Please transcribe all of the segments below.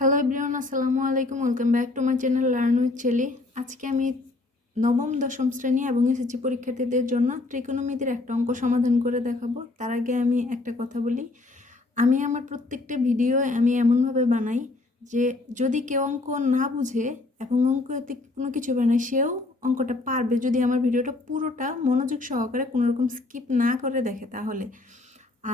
Hello everyone, আসসালামু আলাইকুম। Welcome back to my channel learn with Cheli. আজকে আমি নবম দশম শ্রেণী এবং এসএসসি পরীক্ষার্থীদের জন্য ত্রিকোণমিতির একটা অঙ্ক সমাধান করে দেখাবো। তার আগে আমি একটা কথা বলি, আমি আমার প্রত্যেকটা ভিডিও আমি এমনভাবে বানাই যে যদি কেউ অঙ্ক না বুঝে এবং অঙ্কতে কোনো কিছু বানায় সেও অঙ্কটা পারবে যদি আমার ভিডিওটা পুরোটা মনোযোগ সহকারে কোনোরকম স্কিপ না করে দেখে। তাহলে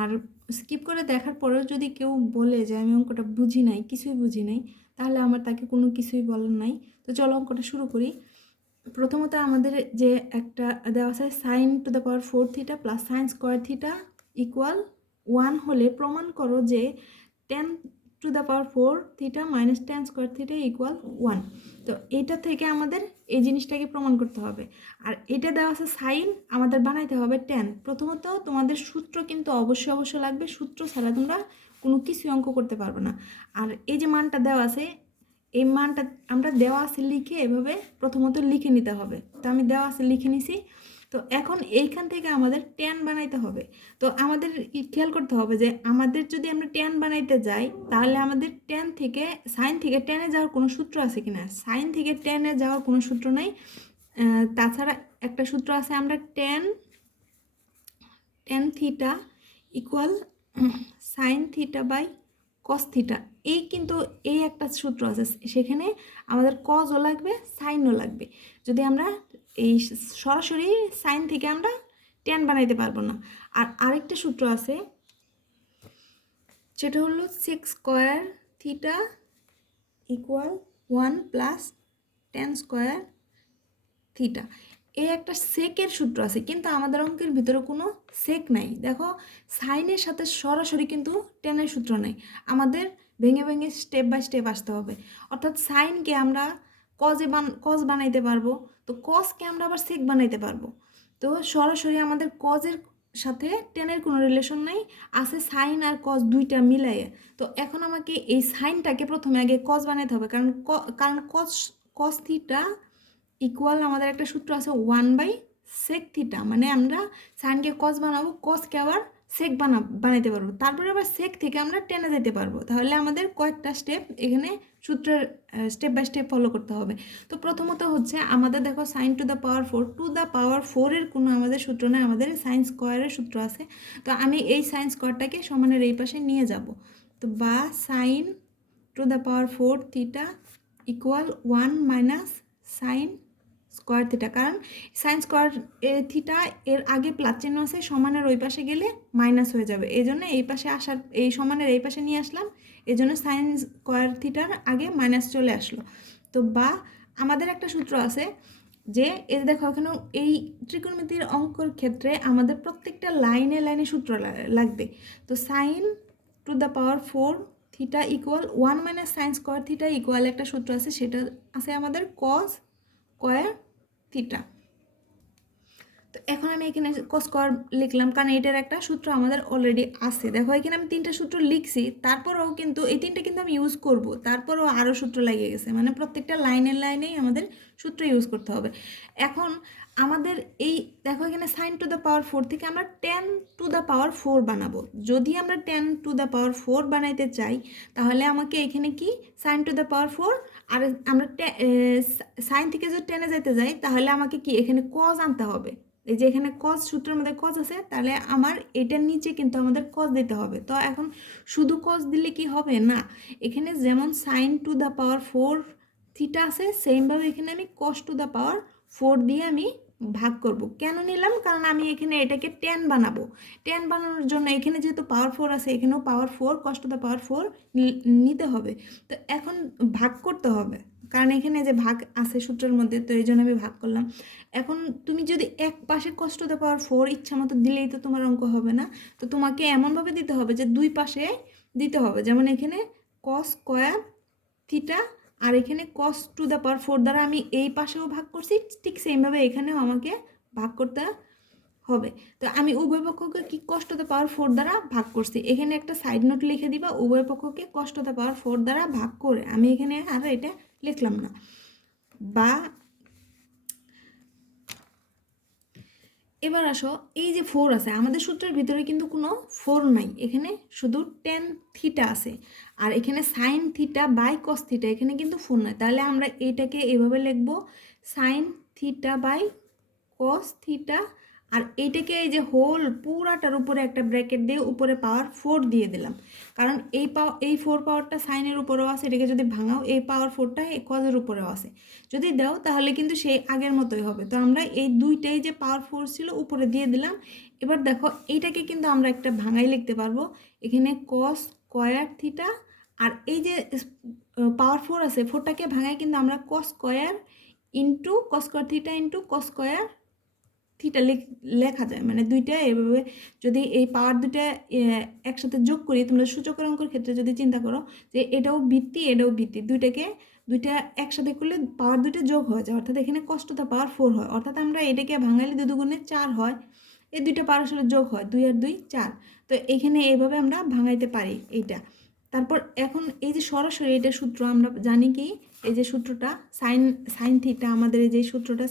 আর স্কিপ করে দেখার পরেও যদি কেউ বলে যে আমি অঙ্কটা বুঝি নাই, কিছুই বুঝি নাই, তাহলে আমার তাকে কোনো কিছুই বলার নাই। তো চলো অঙ্কটা শুরু করি। প্রথমত আমাদের যে একটা দেওয়া আছে sine to the power 4 theta plus sine square theta equal 1 হলে প্রমাণ করো যে 10 to the power 4 theta minus 10 square theta equal 1। তো এটা থেকে আমাদের এই জিনিসটাকে প্রমাণ করতে হবে। আর এটা দেওয়া আছে সাইন, আমাদের বানাইতে হবে 10। প্রথমত তোমাদের সূত্র কিন্তু অবশ্যই লাগবে, সূত্র ছাড়া তোমরা কোনো কিছু অঙ্ক করতে পারবে না। আর এই যে মানটা দেওয়া আছে, এই মানটা আমরা দেওয়া আছে লিখে এভাবে প্রথমত লিখে নিতে হবে। তো আমি দেওয়া আছে লিখে নিছি। তো এখন এইখান থেকে আমাদের ট্যান বানাইতে হবে। তো আমাদের খেয়াল করতে হবে যে আমাদের যদি আমরা ট্যান বানাইতে যাই তাহলে আমাদের ট্যান থেকে সাইন থেকে ট্যানে যাওয়ার কোনো সূত্র আছে কিনা। সাইন থেকে ট্যানে যাওয়ার কোনো সূত্র নাই। তাছাড়া একটা সূত্র আছে, আমরা tan theta equal sine theta by cos theta, কিন্তু এই একটা সূত্র আছে, সেখানে আমাদের কজও লাগবে সাইনও লাগবে। যদি আমরা এই সরাসরি সাইন থেকে আমরা ট্যান বানাইতে পারবো না। আর আরেকটা সূত্র আছে, সেটা হলো sec square theta equal 1 plus tan square theta. এই একটা সেকের সূত্র আছে, কিন্তু আমাদের অঙ্কের ভিতরে কোনো সেক নাই। দেখো সাইনের সাথে সরাসরি কিন্তু টেনের সূত্র নাই, আমাদের ভেঙে ভেঙে স্টেপ বাই স্টেপ আসতে হবে। অর্থাৎ সাইনকে আমরা কজ বানাইতে পারবো, তো কজকে আমরা আবার সেক বানাইতে পারবো। তো সরাসরি আমাদের কজের সাথে টেনের কোনো রিলেশন নাই, আছে সাইন আর কজ দুইটা মিলাইয়ে। তো এখন আমাকে এই সাইনটাকে প্রথমে আগে কজ বানাইতে হবে, কারণ কজ থিটা ইকুয়াল আমাদের একটা সূত্র আছে 1 বাই সেক থিটা, মানে আমরা সাইনকে কস বানাবো, কসকে আবার সেক বানাইতে পারবো, তারপরে আবার সেক থেকে আমরা টেনে যেতে পারবো। তাহলে আমাদের কয়েকটা স্টেপ এখানে সূত্রের স্টেপ বাই স্টেপ ফলো করতে হবে। তো প্রথমত হচ্ছে আমাদের দেখো sine to the power 4, to the power 4-এর কোনো আমাদের সূত্র নেই, আমাদের সাইন স্কোয়ারের সূত্র আছে। তো আমি এই সাইন স্কোয়ারটাকে সমানের এই পাশে নিয়ে যাব। তো বা sine to the power 4 theta equal 1 minus sine square theta, কারণ সাইন স্কোয়ার থিটা এর আগে প্লাস চিহ্ন আছে, সমানের ওই পাশে গেলে মাইনাস হয়ে যাবে, এই জন্য এই পাশে আসার, এই সমানের এই পাশে নিয়ে আসলাম, এই জন্য সাইন স্কোয়ার থিটার আগে মাইনাস চলে আসলো। তো বা আমাদের একটা সূত্র আছে যে এই দেখো এখানে এই ত্রিকোণমিতির অঙ্কর ক্ষেত্রে আমাদের প্রত্যেকটা লাইনে লাইনে সূত্র লাগবে। তো sine to the power 4 theta equal 1 minus sine square theta equal একটা সূত্র আছে, সেটা আছে আমাদের কস স্কোয়ার থিটা। তো এখন আমি এখানে কস স্কোয়ার লিখলাম, কারণ এটার একটা সূত্র আমাদের অলরেডি আছে। দেখো এখানে আমি 3টা সূত্র লিখছি, তারপরেও কিন্তু এই 3টা কিন্তু আমি ইউজ করব, তারপরেও আরও সূত্র লাগিয়ে গেছে, মানে প্রত্যেকটা লাইনের লাইনেই আমাদের সূত্র ইউজ করতে হবে। এখন আমাদের এই দেখো এখানে সাইন টু দ্য পাওয়ার 4 থেকে আমরা 10 টু দ্য পাওয়ার 4 বানাবো। যদি আমরা 10 টু দ্য পাওয়ার 4 বানাইতে চাই তাহলে আমাকে এখানে কি সাইন টু দ্য পাওয়ার 4, আর আমরা সাইন থেকে যদি 10-এ যেতে যাই তাহলে আমাকে কি এখানে কজ আনতে হবে। এই যে এখানে কজ সূত্রের মধ্যে কজ আছে, তাহলে আমার এটার নিচে কিন্তু আমাদের কজ দিতে হবে। তো এখন শুধু কজ দিলে কি হবে না, এখানে যেমন sine to the power 4 theta আছে, সেমভাবে এখানে আমি কস টু দ্য পাওয়ার 4 দিয়ে আমি ভাগ করব। কেন নিলাম, কারণ আমি এখানে এটাকে 10 বানাবো। 10 বানানোর জন্য এখানে যেহেতু পাওয়ার 4 আছে, এখানেও পাওয়ার 4 কস টু দ্য পাওয়ার 4 নিতে হবে। তো এখন ভাগ করতে হবে, কারণ এখানে যে ভাগ আছে সূত্রের মধ্যে, তো এই জন্য আমি ভাগ করলাম। এখন তুমি যদি এক পাশে কস টু দ্য পাওয়ার 4 ইচ্ছা মতো দিলেই তো তোমার অঙ্ক হবে না। তো তোমাকে এমনভাবে দিতে হবে যে দুই পাশে দিতে হবে, যেমন এখানে কস স্কোয়ার থিটা আর এখানে কস টু দ্য পাওয়ার 4 দ্বারা আমি এই পাশেও ভাগ করছি, ঠিক সেমভাবে এখানেও আমাকে ভাগ করতে হবে। তো আমি উভয় পক্ষকে কি কস টু দ্য পাওয়ার 4 দ্বারা ভাগ করছি, এখানে একটা সাইড নোট লিখে দিবা, উভয় পক্ষকে কস টু দ্য পাওয়ার 4 দ্বারা ভাগ করে। আমি এখানে আর এটা লিখলাম না। বা এবার আসো, এই যে 4 আছে আমাদের সূত্রের ভিতরে কিন্তু কোনো 4 নাই, এখানে শুধু tan থিটা আছে। আর এখানে sin theta by cos theta, এখানে কিন্তু 4 নাই। তাহলে আমরা এটাকে এভাবে লিখব sin theta by cos theta. আর এইটাকে এই যে হোল পুরাটার উপরে একটা ব্র্যাকেট দিয়ে উপরে পাওয়ার 4 দিয়ে দিলাম, কারণ এই 4 পাওয়ারটা সাইনের উপরেও আছে, এটাকে যদি ভাঙাও এই পাওয়ার 4টা এই কজের উপরেও আছে, যদি দাও তাহলে কিন্তু সেই আগের মতোই হবে। তো আমরা এই দুইটাই যে পাওয়ার 4 ছিল উপরে দিয়ে দিলাম। এবার দেখো এইটাকে কিন্তু আমরা একটা ভাঙাই লিখতে পারবো, এখানে cos স্কয়ার থিটা, আর এই যে পাওয়ার 4 আছে 4টাকে ভাঙাই কিন্তু আমরা cos square into cos square theta into cos square theta লেখা যায়। মানে দুইটা এভাবে যদি এই পাওয়ার দুইটা একসাথে যোগ করি, তোমরা সূচকের অঙ্কের ক্ষেত্রে যদি চিন্তা করো যে এটাও ভিত্তি এটাও ভিত্তি, দুইটা একসাথে করলে পাওয়ার দুইটা যোগ হয়ে যায়, অর্থাৎ এখানে cos টু দ্য পাওয়ার 4 হয়। অর্থাৎ আমরা এটাকে ভাঙাইলে 2 দুগুণে 4 হয়, এই দুইটা পাওয়ার আসলে যোগ হয়, 2 আর 2 4। তো এখানে এইভাবে আমরা ভাঙাইতে পারি এইটা। তারপর এখন এই যে সরাসরি এটা সূত্র আমরা জানি কি, এই যে সূত্রটা সাইন থিটা, আমাদের এই যে সূত্রটা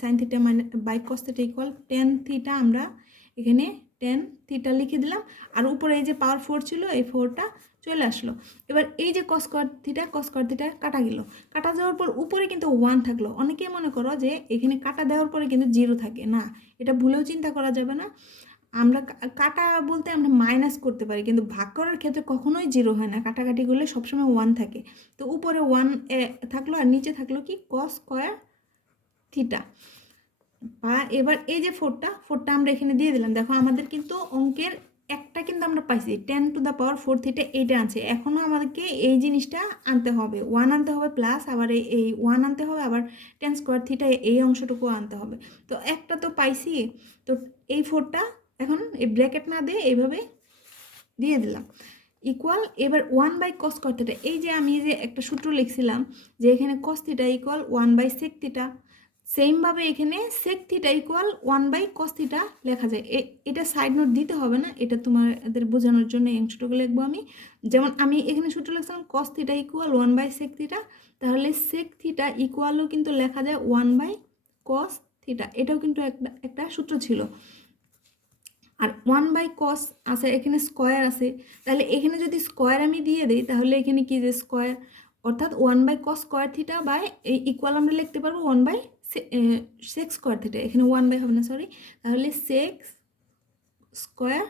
সাইন থিটা মানে by cos theta equal tan theta, আমরা এখানে টেন থিটা লিখে দিলাম। আর উপরে এই যে পাওয়ার 4 ছিল এই 4টা চলে আসলো। এবার এই যে কস স্কয়ার থিটা কাটা গেল, কাটা যাওয়ার পর উপরে কিন্তু 1 থাকলো। অনেকেই মনে করো যে এখানে কাটা দেওয়ার পরে কিন্তু 0 থাকে না, এটা ভুলেও চিন্তা করা যাবে না। আমরা কাটা বলতে আমরা মাইনাস করতে পারি, কিন্তু ভাগ করার ক্ষেত্রে কখনোই 0 হয় না, কাটাকাটি করলে সবসময় 1 থাকে। তো উপরে 1 থাকলো আর নিচে থাকলো কি cos স্কয়ার থিটা। বা এবার এই যে 4টা আমরা এখানে দিয়ে দিলাম। দেখো আমাদের কিন্তু অঙ্কের একটা কিন্তু আমরা পাইছি 10 টু দ্য পাওয়ার 4 থিটা, এইটা আছে। এখনও আমাদেরকে এই জিনিসটা আনতে হবে, 1 আনতে হবে প্লাস আবার এই 1 আনতে হবে, আবার 10 স্কয়ার থিটা এই অংশটুকু আনতে হবে। তো একটা তো পাইছি, তো এই 4টা এখন এই ব্র্যাকেট না দিয়ে এইভাবে দিয়ে দিলাম ইকুয়াল। এবার 1 বাই কস স্কয়ার থিটা, এই যে আমি যে একটা সূত্র লিখছিলাম যে এখানে cos theta equal 1 by sec theta, সেমভাবে এখানে sec theta equal 1 by cos theta লেখা যায়। এটা সাইড নোট দিতে হবে না, এটা তোমাদের বোঝানোর জন্য এই অংশটুকু লিখবো আমি। যেমন আমি এখানে সূত্র লিখছিলাম cos theta equal 1 by sec theta, তাহলে সেক থিটা ইকুয়ালও কিন্তু লেখা যায় 1 বাই কস থিটা, এটাও কিন্তু একটা সূত্র ছিল। আর 1 বাই কস আছে, এখানে স্কয়ার আছে, তাহলে এখানে যদি স্কয়ার আমি দিয়ে দিই তাহলে এখানে কি যে স্কয়ার, অর্থাৎ 1 by cos square theta by equal আমরা লিখতে পারবো 1 বাই সেক স্কয়ার থিটা, এখানে 1 বাই হবে না সরি, তাহলে সেক স্কয়ার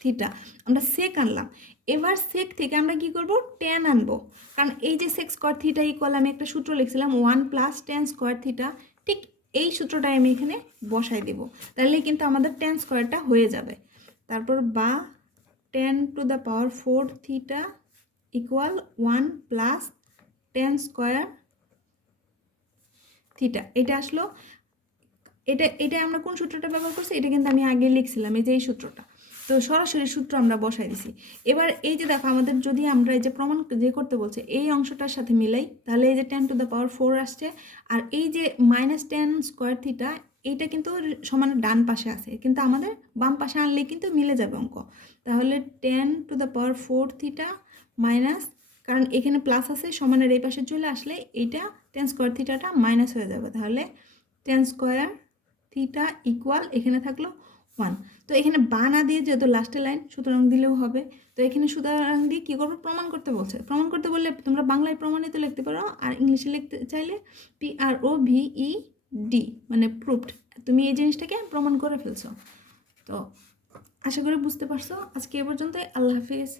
থিটা আমরা সেক আনলাম। এবার সেক থেকে আমরা কি করব ট্যান আনবো, কারণ এই যে সেক স্কয়ার থিটা ইকুয়াল আমি একটা সূত্র লিখছিলাম 1 প্লাস ট্যান স্কয়ার থিটা, ঠিক এই সূত্রটাই আমি এখানে বসাই দেব, তাহলে কিন্তু আমাদের ট্যান স্কয়ারটা হয়ে যাবে। তারপর বা 10 to the power 4 theta equal 1 plus tan square theta, এটা আসলো। এটা আমরা কোন সূত্রটা ব্যবহার করছি, এটা কিন্তু আমি আগে লিখছিলাম এই যে এই সূত্রটা, তো সরাসরি সূত্র আমরা বসাই দিছি। এবার এই যে দেখো আমাদের যদি আমরা এই যে প্রমাণ যে করতে বলছে এই অংশটার সাথে মিলাই, তাহলে এই যে 10 টু দ্য পাওয়ার 4 আসছে, আর এই যে মাইনাস 10 স্কয়ার থিটা এইটা কিন্তু সমান ডান পাশে আছে, কিন্তু আমাদের বাম পাশে আনলে কিন্তু মিলে যাবে অঙ্ক। তাহলে 10 to the power 4 theta minus, কারণ এখানে প্লাস আছে সমানের এই পাশে চলে আসলে এইটা 10 স্কয়ার থিটাটা মাইনাস হয়ে যাবে, তাহলে 10 স্কয়ার থিটা ইকুয়াল এখানে থাকলো 1। তো এখানে বা না দিয়ে যেহেতু লাস্টের লাইন সুতরাং দিলেও হবে। তো এখানে সুতরাং দিয়ে কী করবো, প্রমাণ করতে বলছে। প্রমাণ করতে বললে তোমরা বাংলায় প্রমাণিত লিখতে পারো, আর ইংলিশে লিখতে চাইলে PROVED, মানে প্রুফড, তুমি এই জিনিসটাকে প্রমাণ করে ফেলছো। তো আশা করি বুঝতে পারছো। আজকে এ পর্যন্তই, আল্লাহ হাফিজ।